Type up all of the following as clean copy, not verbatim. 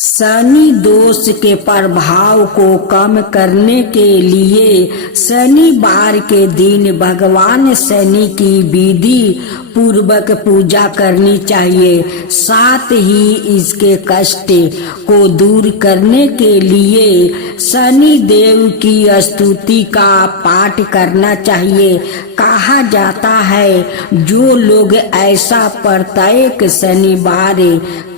शनि दोष के प्रभाव को कम करने के लिए शनिवार के दिन भगवान शनि की विधि पूर्वक पूजा करनी चाहिए। साथ ही इसके कष्ट को दूर करने के लिए शनि देव की स्तुति का पाठ करना चाहिए। कहा जाता है जो लोग ऐसा प्रत्येक शनिवार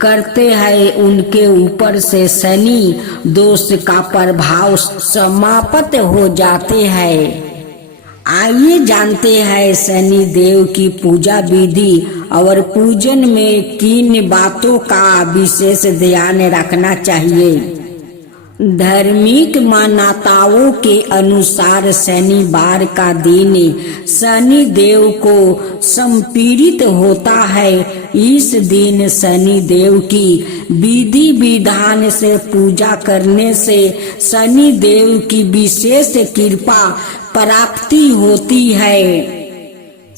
करते हैं उनके ऊपर से शनि दोष का प्रभाव समाप्त हो जाते हैं। आइए जानते हैं शनि देव की पूजा विधि और पूजन में किन बातों का विशेष ध्यान रखना चाहिए। धार्मिक मान्यताओं के अनुसार शनिवार का दिन शनि देव को समर्पित होता है। इस दिन शनि देव की विधि विधान से पूजा करने से शनि देव की विशेष कृपा प्राप्ति होती है।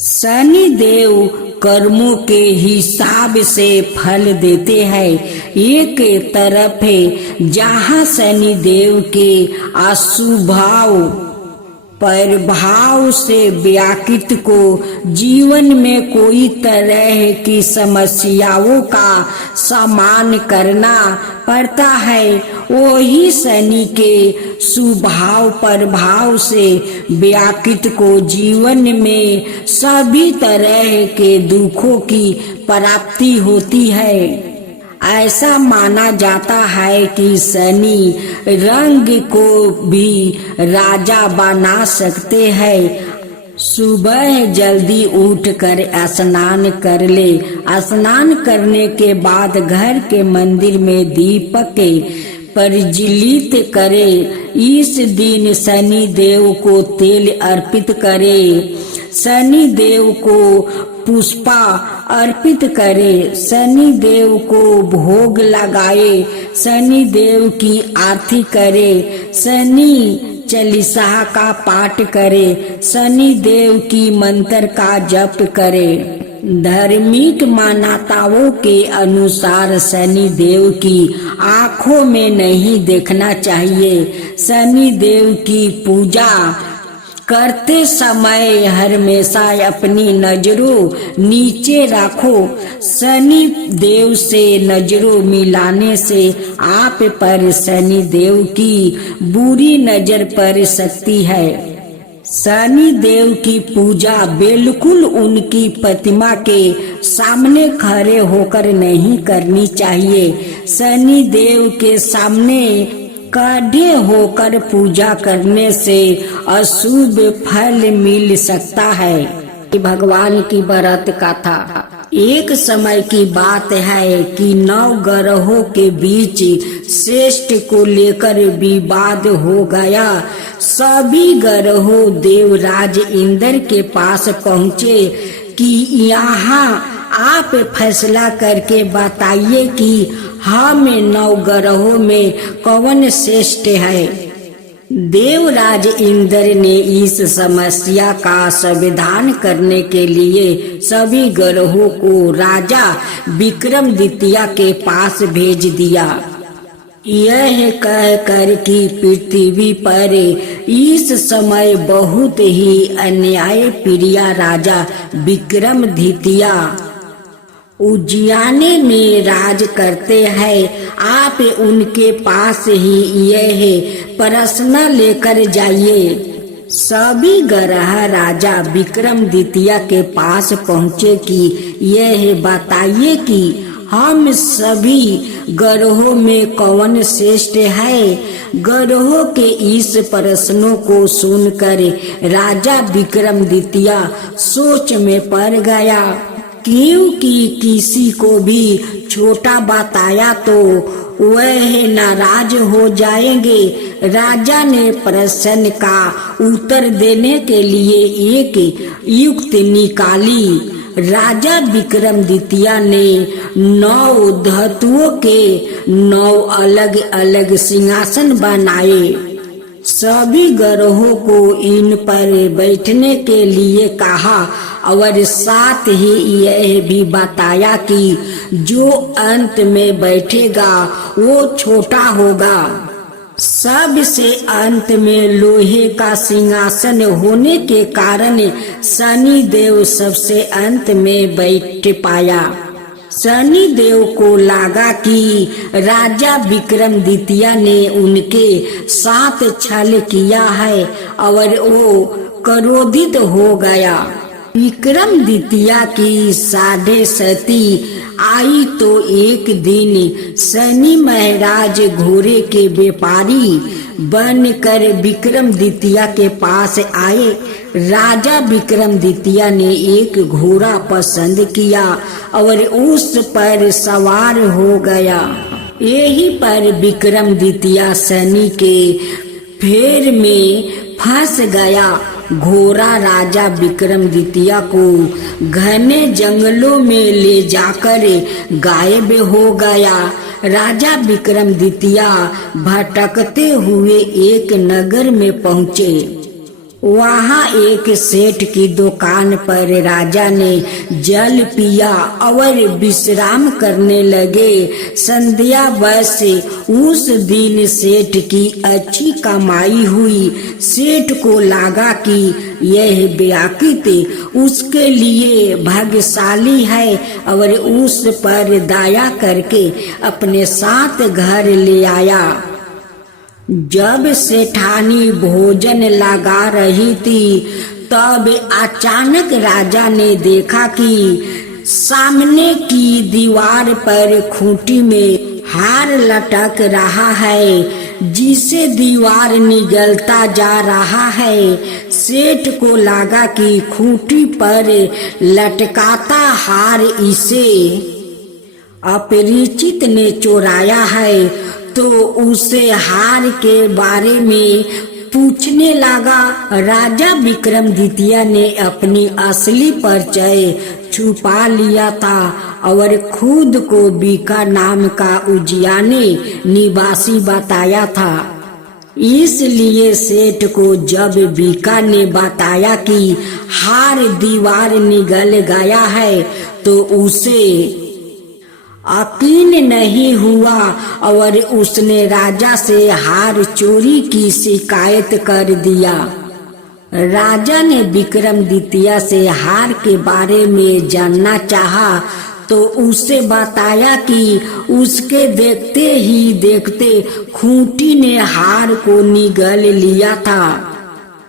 शनि देव कर्मों के हिसाब से फल देते हैं। एक तरफ है जहाँ शनि देव के अशुभ प्रभाव से व्यक्ति को जीवन में कोई तरह की समस्याओं का सामना करना पड़ता है, वही शनि के स्वभाव प्रभाव से व्यक्ति को जीवन में सभी तरह के दुखों की प्राप्ति होती है। ऐसा माना जाता है कि शनि रंग को भी राजा बना सकते हैं। सुबह जल्दी उठकर स्नान कर ले। स्नान करने के बाद घर के मंदिर में दीपक प्रज्वलित करे। इस दिन शनि देव को तेल अर्पित करे। शनि देव को पुष्पा अर्पित करे। शनि देव को भोग लगाए। शनि देव की आरती करे। शनि चालीसा का पाठ करे। शनि देव की मंत्र का जप करे। धार्मिक मान्यताओं के अनुसार शनि देव की आंखों में नहीं देखना चाहिए। शनि देव की पूजा करते समय हमेशा अपनी नजरों नीचे रखो। शनि देव से नजरों मिलाने से आप पर शनि देव की बुरी नजर पड़ सकती है। शनि देव की पूजा बिल्कुल उनकी प्रतिमा के सामने खड़े होकर नहीं करनी चाहिए। शनि देव के सामने खड़े होकर पूजा करने से अशुभ फल मिल सकता है। भगवान की व्रत कथा। एक समय की बात है कि 9 ग्रहों के बीच श्रेष्ठ को लेकर विवाद हो गया। सभी ग्रहों देवराज इंद्र के पास पहुँचे कि यहाँ आप फैसला करके बताइए कि हम 9 ग्रहों में कौन श्रेष्ठ है। देवराज इंद्र ने इस समस्या का समाधान करने के लिए सभी ग्रहों को राजा विक्रमादित्य के पास भेज दिया। यह कहकर कि पृथ्वी पर इस समय बहुत ही अन्याय प्रिय राजा विक्रमादित्य उज्जैन में राज करते हैं। आप उनके पास ही यह प्रश्न लेकर जाइए। सभी ग्रह राजा विक्रमादित्य के पास पहुँचे कि यह बताइए कि हम सभी ग्रहों में कौन श्रेष्ठ है। ग्रहों के इस प्रश्नों को सुनकर राजा विक्रमादित्य सोच में पड़ गया, क्योंकि किसी को भी छोटा बताया तो वह नाराज हो जाएंगे। राजा ने प्रश्न का उत्तर देने के लिए एक युक्ति निकाली। राजा विक्रमादित्य ने 9 धातुओं के 9 अलग अलग सिंहासन बनाए। सभी ग्रहों को इन पर बैठने के लिए कहा और साथ ही यह भी बताया कि जो अंत में बैठेगा वो छोटा होगा। सबसे अंत में लोहे का सिंहासन होने के कारण शनि देव सबसे अंत में बैठ पाया। शनि देव को लगा कि राजा विक्रमादित्य ने उनके साथ छल किया है और वो क्रोधित हो गया। विक्रमादित्य की 6.5 आई तो एक दिन शनि महाराज घोड़े के व्यापारी बनकर विक्रमादित्य के पास आए। राजा विक्रमादित्य ने एक घोड़ा पसंद किया और उस पर सवार हो गया। यही पर विक्रमादित्य शनि के फेर में फंस गया। घोड़ा राजा विक्रमादित्य को घने जंगलों में ले जाकर गायब हो गया। राजा विक्रमादित्य भटकते हुए एक नगर में पहुँचे। वहाँ एक सेठ की दुकान पर राजा ने जल पिया और विश्राम करने लगे। संध्या बस उस दिन सेठ की अच्छी कमाई हुई। सेठ को लगा कि यह व्याकृत उसके लिए भाग्यशाली है और उस पर दया करके अपने साथ घर ले आया। जब सेठानी भोजन लगा रही थी तब अचानक राजा ने देखा कि सामने की दीवार पर खूंटी में हार लटक रहा है जिसे दीवार निगलता जा रहा है। सेठ को लगा कि खूंटी पर लटकाता हार इसे अपरिचित ने चुराया है, तो उसे हार के बारे में पूछने लगा। राजा विक्रमादित्य ने अपनी असली परिचय छुपा लिया था और खुद को बीका नाम का उजियाने निवासी बताया था। इसलिए सेठ को जब बीका ने बताया कि हार दीवार निगल गया है तो उसे यकीन नहीं हुआ और उसने राजा से हार चोरी की शिकायत कर दिया। राजा ने विक्रमादित्य से हार के बारे में जानना चाहा तो उसे बताया कि उसके देखते ही देखते खूंटी ने हार को निगल लिया था।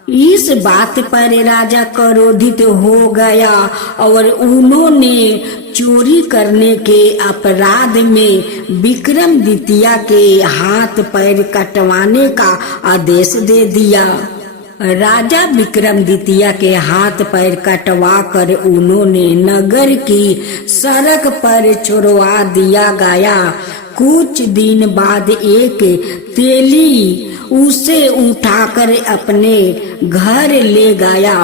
इस बात पर राजा क्रोधित हो गया और उन्होंने चोरी करने के अपराध में विक्रमादित्य के हाथ पैर कटवाने का आदेश दे दिया। राजा विक्रमादित्य के हाथ पैर कटवा कर उन्होंने नगर की सड़क पर छोड़वा दिया गया। कुछ दिन बाद एक तेली उसे उठाकर अपने घर ले गया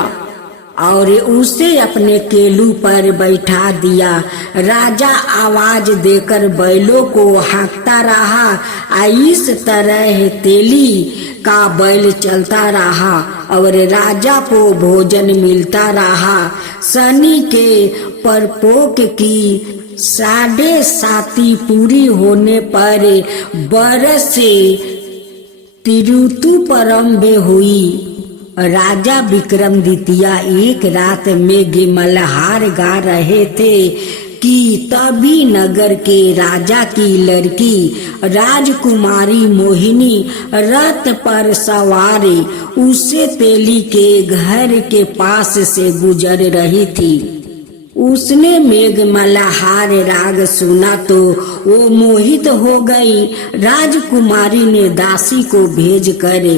और उसे अपने केलू पर बैठा दिया। राजा आवाज देकर बैलों को हाँकता रहा। इस तरह तेली का बैल चलता रहा और राजा को भोजन मिलता रहा। शनि के प्रकोप की 7.5 पूरी होने पर बरस ऋतु प्रारंभ हुई। राजा विक्रमादित्य एक रात में मल्हार गा रहे थे कि तभी नगर के राजा की लड़की राजकुमारी मोहिनी रथ पर सवार उसे तेली के घर के पास से गुजर रही थी। उसने मेघ मल्हार राग सुना तो वो मोहित हो गई। राजकुमारी ने दासी को भेजकर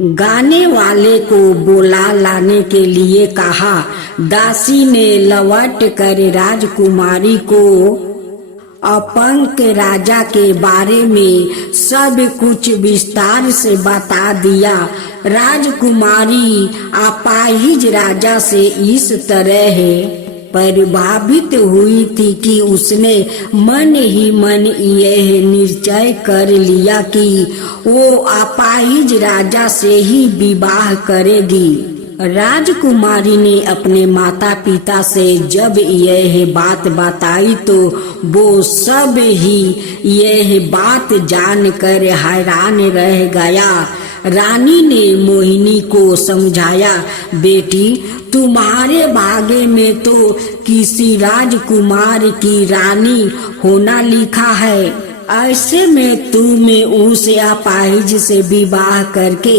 गाने वाले को बुला लाने के लिए कहा। दासी ने लौट कर राजकुमारी को अपंक राजा के बारे में सब कुछ विस्तार से बता दिया। राजकुमारी अपाहिज राजा से इस तरह प्रभावित हुई थी कि उसने मन ही मन यह निश्चय कर लिया कि वो अपाहिज राजा से ही विवाह करेगी। राजकुमारी ने अपने माता पिता से जब यह बात बताई तो वो सब ही यह बात जानकर हैरान रह गया। रानी ने मोहिनी को समझाया, बेटी तुम्हारे भाग्य में तो किसी राजकुमार की रानी होना लिखा है, ऐसे में तुम्हें उस अपाहिज से विवाह करके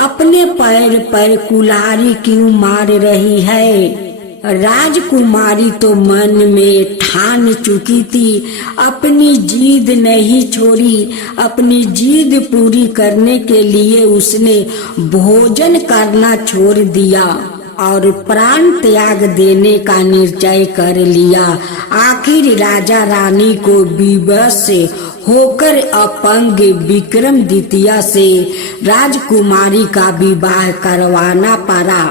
अपने पैर पर कुल्हाड़ी क्यों मार रही है। राजकुमारी तो मन में ठान चुकी थी, अपनी जिद नहीं छोड़ी। अपनी जिद पूरी करने के लिए उसने भोजन करना छोड़ दिया और प्राण त्याग देने का निश्चय कर लिया। आखिर राजा रानी को विवश होकर अपंग विक्रम द्वितीय से राजकुमारी का विवाह करवाना पड़ा।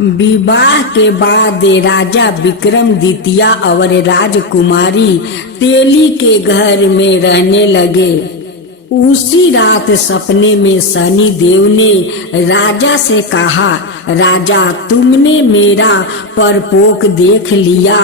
विवाह के बाद राजा विक्रम द्वितीय और राजकुमारी तेली के घर में रहने लगे। उसी रात सपने में शनि देव ने राजा से कहा, राजा तुमने मेरा परपोक देख लिया,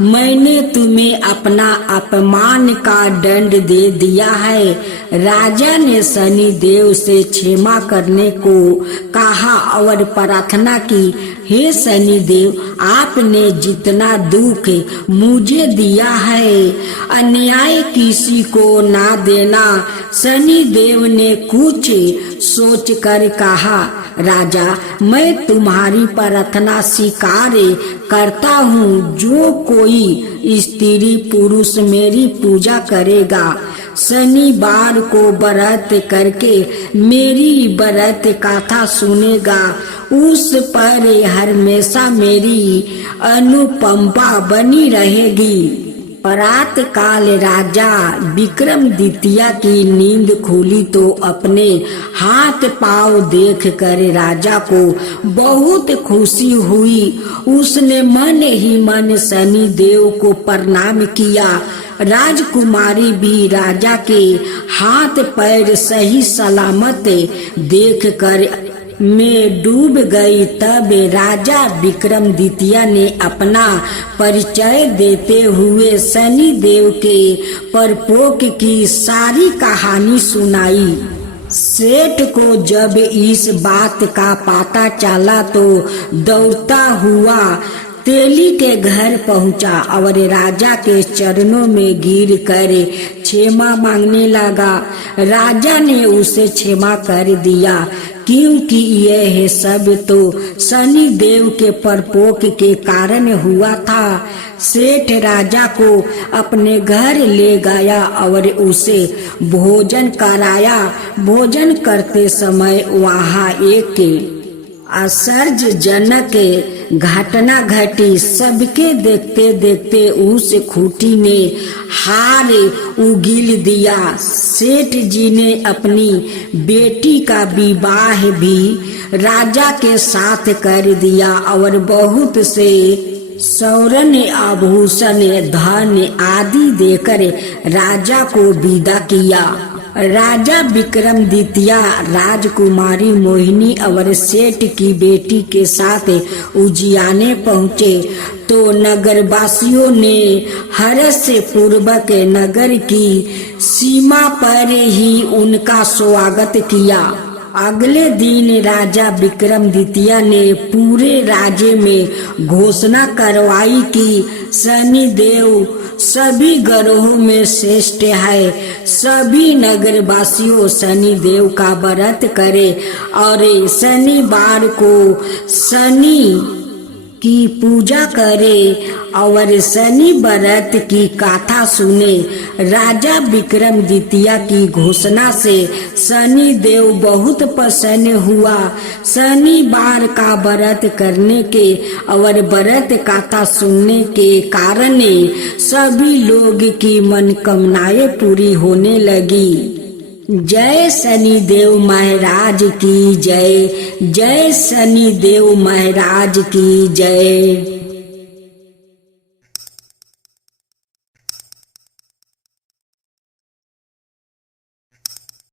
मैंने तुम्हें अपना अपमान का दंड दे दिया है। राजा ने शनि देव से क्षमा करने को कहा और प्रार्थना की, हे शनि देव आपने जितना दुख मुझे दिया है अन्याय किसी को ना देना। शनि देव ने कुछ सोच कर कहा, राजा मैं तुम्हारी प्रार्थना स्वीकार करता हूँ। जो कोई स्त्री पुरुष मेरी पूजा करेगा, शनिवार को व्रत करके मेरी व्रत कथा सुनेगा, उस पर हमेशा मेरी अनुकंपा बनी रहेगी। प्रातः काल राजा विक्रम द्वितीय की नींद खुली तो अपने हाथ पांव देखकर राजा को बहुत खुशी हुई। उसने मन ही मन शनि देव को प्रणाम किया। राजकुमारी भी राजा के हाथ पैर सही सलामत देखकर में डूब गई। तब राजा विक्रम द्वितीय ने अपना परिचय देते हुए शनि देव के परपोक की सारी कहानी सुनाई। सेठ को जब इस बात का पता चला तो दौड़ता हुआ तेली के घर पहुंचा और राजा के चरणों में गिर कर क्षमा मांगने लगा। राजा ने उसे क्षमा कर दिया, क्योंकि यह सब तो शनि देव के परपोक के कारण हुआ था। सेठ राजा को अपने घर ले गया और उसे भोजन कराया। भोजन करते समय वहाँ एक आश्चर्यजनक घटना घटी। सबके देखते देखते उस खूंटी ने हार उगील दिया। सेठ जी ने अपनी बेटी का विवाह भी राजा के साथ कर दिया और बहुत से स्वर्ण आभूषण धन आदि देकर राजा को विदा किया। राजा विक्रम द्वितीय राजकुमारी मोहिनी और सेठ की बेटी के साथ उजियाने पहुँचे तो नगरवासियों ने हर्ष से पूर्वक नगर की सीमा पर ही उनका स्वागत किया। अगले दिन राजा विक्रम द्वितीय ने पूरे राज्य में घोषणा करवाई कि शनि देव सभी ग्रहों में श्रेष्ठ है। सभी नगरवासियों शनि देव का व्रत करे और शनिवार को शनि की पूजा करे और शनि व्रत की कथा सुने। राजा विक्रम द्वितीय की घोषणा से शनि देव बहुत प्रसन्न हुआ। शनिवार का व्रत करने के और व्रत कथा सुनने के कारण सभी लोग की मनोकामनाएं पूरी होने लगी। जय शनि देव महाराज की जय। जय शनि देव महाराज की जय।